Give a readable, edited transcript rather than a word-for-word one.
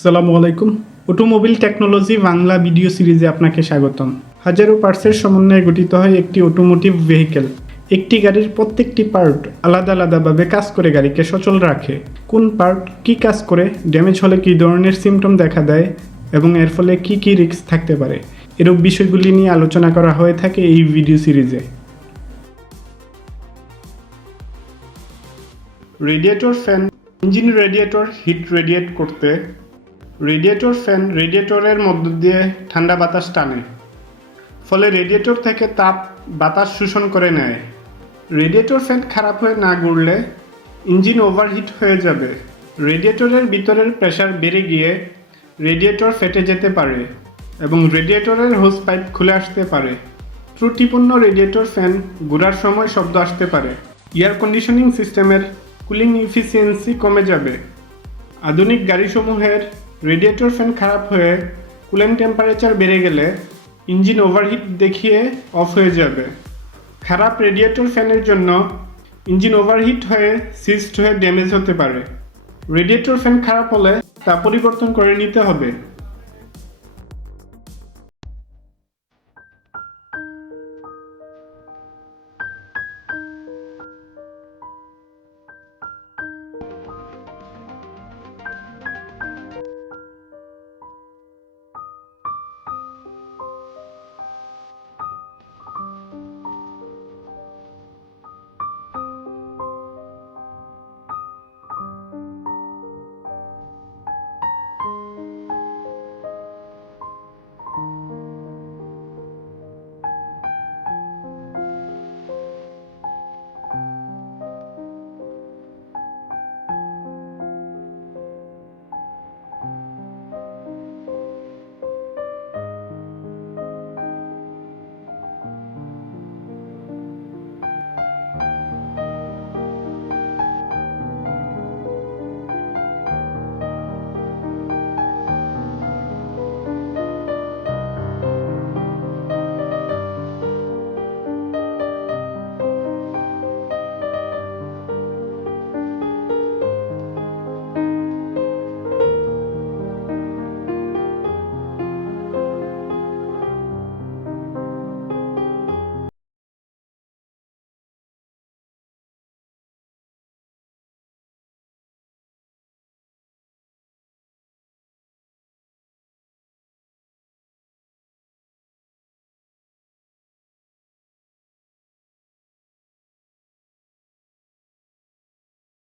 আসসালামু আলাইকুম। Automobile technology Bangla video সিরিজে আপনাকে স্বাগতম। হাজারো পার্টসের সমন্বয়ে গঠিত হয় একটি অটোমোটিভ ভেহিকেল। একটি গাড়ির প্রত্যেকটি পার্ট আলাদা আলাদাভাবে কাজ করে গাড়িকে সচল রাখে। কোন পার্ট কী কাজ করে, ড্যামেজ হলে কী ধরনের সিমটম দেখা দেয় এবং এর ফলে কী কী রিস্ক থাকতে পারে, এরূপ বিষয়গুলি নিয়ে আলোচনা করা হয়ে থাকে এই ভিডিও সিরিজে। Radiator fan engine radiator heat radiate করতে রেডিয়েটর ফ্যান রেডিয়েটরের মধ্য দিয়ে ঠান্ডা বাতাস টানে, ফলে রেডিয়েটর থেকে তাপ বাতাস শোষণ করে নেয়। রেডিয়েটর ফ্যান খারাপ হয়ে না ঘুরলে ইঞ্জিন ওভারহিট হয়ে যাবে। রেডিয়েটরের ভিতরের প্রেসার বেড়ে গিয়ে রেডিয়েটর ফেটে যেতে পারে এবং রেডিয়েটরের হোস পাইপ খুলে আসতে পারে। ত্রুটিপূর্ণ রেডিয়েটর ফ্যান ঘোরার সময় শব্দ আসতে পারে। এয়ার কন্ডিশনিং সিস্টেমের কুলিং ইফিসিয়েন্সি কমে যাবে। আধুনিক গাড়িসমূহের রেডিয়েটর ফ্যান খারাপ হয়ে কুলেন্ট টেম্পারেচার বেড়ে গেলে ইঞ্জিন ওভারহিট দেখিয়ে অফ হয়ে যাবে। খারাপ রেডিয়েটর ফ্যানের জন্য ইঞ্জিন ওভারহিট হয়ে সিজড হয়ে ড্যামেজ হতে পারে। রেডিয়েটর ফ্যান খারাপ হলে তা পরিবর্তন করে নিতে হবে।